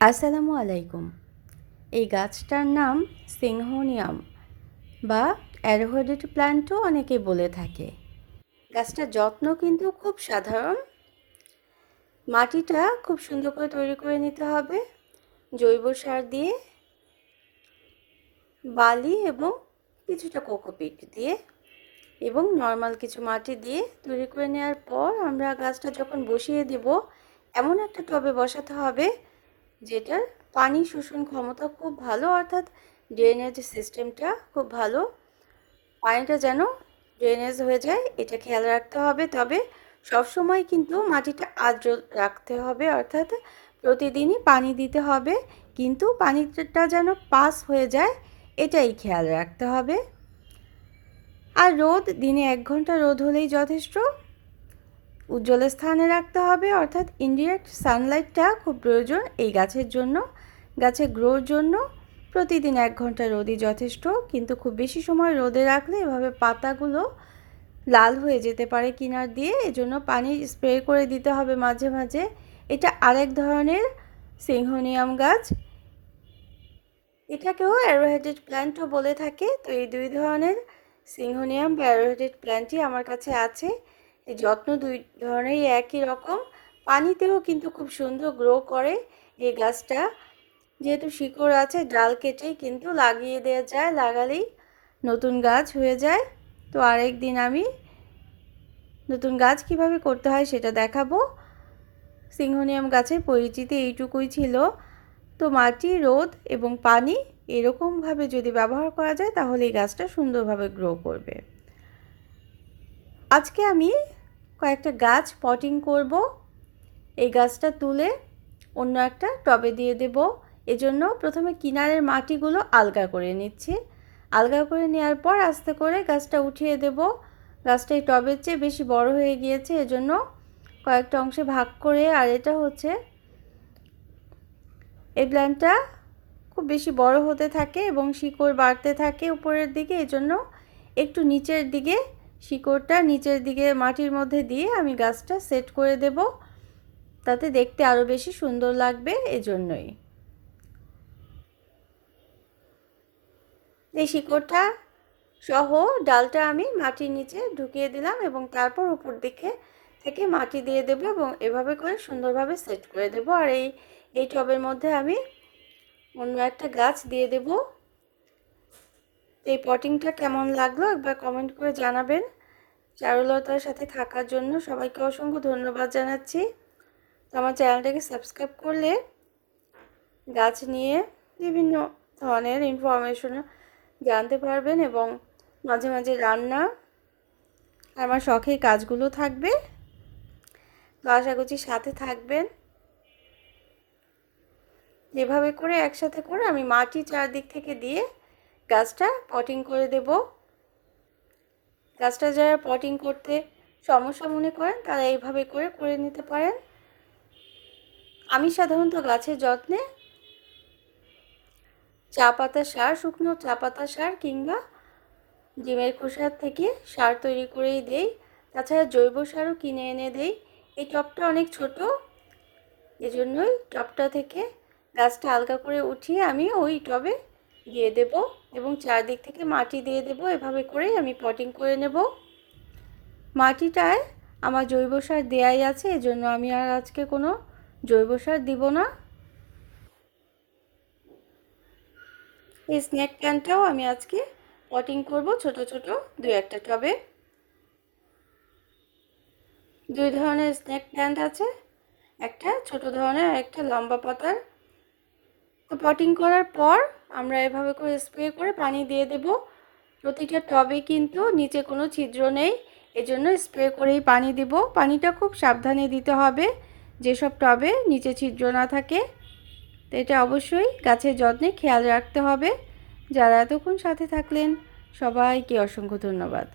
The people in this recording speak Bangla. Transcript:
আসসালামু আলাইকুম। এই গাছটার নাম সিংহোনিয়াম বা অ্যারোহেডেড প্ল্যান্টও অনেকে বলে থাকে। গাছটার যত্ন কিন্তু খুব সাধারণ। মাটিটা খুব সুন্দর করে তৈরি করে নিতে হবে জৈব সার দিয়ে, বালি এবং কিছুটা কোকোপিট দিয়ে এবং নর্মাল কিছু মাটি দিয়ে তৈরি করে নেওয়ার পর আমরা গাছটা যখন বসিয়ে দেব, এমন একটা টবে বসাতে হবে যেটার পানি শোষণ ক্ষমতা খুব ভালো, অর্থাৎ ড্রেনেজ সিস্টেমটা খুব ভালো, পানিটা যেন ড্রেনেজ হয়ে যায় এটা খেয়াল রাখতে হবে। তবে সবসময় কিন্তু মাটিটা আর্দ্র রাখতে হবে, অর্থাৎ প্রতিদিনই পানি দিতে হবে, কিন্তু পানিটা যেন পাস হয়ে যায় এটাই খেয়াল রাখতে হবে। আর রোদ দিনে 1 ঘন্টা রোদ হলেই যথেষ্ট। উজ্জ্বল স্থানে রাখতে হবে, অর্থাৎ ইনডিরেক্ট সানলাইটটা খুব প্রয়োজন এই গাছের জন্য। গাছের গ্রোর জন্য প্রতিদিন 1 ঘন্টা রোদই যথেষ্ট, কিন্তু খুব বেশি সময় রোদে রাখলে এভাবে পাতাগুলো লাল হয়ে যেতে পারে কিনার দিয়ে, এজন্য পানি স্প্রে করে দিতে হবে মাঝে মাঝে। এটা আরেক ধরনের সিংহোনিয়াম গাছ, এটাকেও অ্যারোহেডেড প্ল্যান্টও বলে থাকে। তো এই দুই ধরনের সিংহোনিয়াম বা অ্যারোহেডেড প্ল্যান্টই আমার কাছে আছে। এই যত্ন দুই ধরনেরই একই রকম। পানিতেও কিন্তু খুব সুন্দর গ্রো করে এই গাছটা, যেহেতু শিকড় আছে ডাল কেটেই কিন্তু লাগিয়ে দেওয়া যায়, লাগালেই নতুন গাছ হয়ে যায়। তো আরেক দিন আমি নতুন গাছ কিভাবে করতে হয় সেটা দেখাবো। সিংহোনিয়াম গাছের পরিচিতি এইটুকুই ছিল। তো মাটি, রোদ এবং পানি এরকমভাবে যদি ব্যবহার করা যায় তাহলে এই গাছটা সুন্দরভাবে গ্রো করবে। আজকে আমি কয়েকটা গাছ পটিং করব। এই গাছটা তুলে অন্য একটা টবে দিয়ে দেব। এজন্য প্রথমে কিনারের মাটিগুলো আলগা করে নিচ্ছি। আলগা করে নেওয়ার পর আস্তে করে গাছটা উঠিয়ে দেব। গাছটা এই টবের চেয়ে বেশি বড় হয়ে গিয়েছে, এজন্য কয়েকটা অংশে ভাগ করে। আর এটা হচ্ছে এই প্ল্যান্টটা খুব বেশি বড় হতে থাকে এবং শিকড় বাড়তে থাকে উপরের দিকে, এজন্য একটু নিচের দিকে শিকড়টা নিচের দিকে মাটির মধ্যে দিয়ে আমি গাছটা সেট করে দেব, তাতে দেখতে আরও বেশি সুন্দর লাগবে এজন্যই। এই শিকড়টা সহ ডালটা আমি মাটির নিচে ঢুকিয়ে দিলাম এবং তারপর উপর দিকে থেকে মাটি দিয়ে দেব এবং এভাবে করে সুন্দরভাবে সেট করে দেব। আর এই টবের মধ্যে আমি অন্য একটা গাছ দিয়ে দেব। এই পটিংটা কেমন লাগলো একবার কমেন্ট করে জানাবেন। চারুলতার সাথে থাকার জন্য সবাইকে অসংখ্য ধন্যবাদ জানাচ্ছি। তো আমার চ্যানেলটাকে সাবস্ক্রাইব করলে গাছ নিয়ে বিভিন্ন ধরনের ইনফরমেশন জানতে পারবেন এবং মাঝে মাঝে রান্না আমার শখের কাজগুলো থাকবে। তো আশা করছি সাথে থাকবেন। এভাবে করে একসাথে করে আমি মাটি চারদিক থেকে দিয়ে গাছটা পটিং করে দেব। গাছটা যারা পটিং করতে সমস্যা মনে করেন তারা এইভাবে করে করে নিতে পারেন। আমি সাধারণত গাছের যত্নে চা পাতা সার, শুকনো চা পাতা সার কিংবা ডিমের খোসার থেকে সার তৈরি করেই দেই। তাছাড়া জৈব সারও কিনে এনে দেই। এই টবটা অনেক ছোট, এজন্যই টবটা থেকে গাছটা আলগা করে উঠিয়ে আমি ওই টবে দিয়ে দেব এবং চারদিক থেকে মাটি দিয়ে দেব। এভাবে করেই আমি পটিং করে নেব। মাটিটায় আমার জৈব সার দেয়াই আছে, এজন্য আমি আর আজকে কোনো জৈব সার দিব না। এই স্নেক প্ল্যান্টটাও আমি আজকে পটিং করব ছোট ছোট দুই একটা টবে। দুই ধরনের স্নেক প্ল্যান্ট আছে, একটা ছোট ধরনের আর একটা লম্বা পাতার। তো পটিং করার পর আমরা এভাবে করে স্প্রে করে পানি দিয়ে দেব। প্রতিটা টবে কিন্তু নিচে কোনো ছিদ্র নেই, এজন্য স্প্রে করেই পানি দেব। পানিটা খুব সাবধানে দিতে হবে যেসব টবে নিচে ছিদ্র না থাকে। তো এটা অবশ্যই গাছের যত্নে খেয়াল রাখতে হবে। যারা এতক্ষণ সাথে থাকলেন সবাইকে অসংখ্য ধন্যবাদ।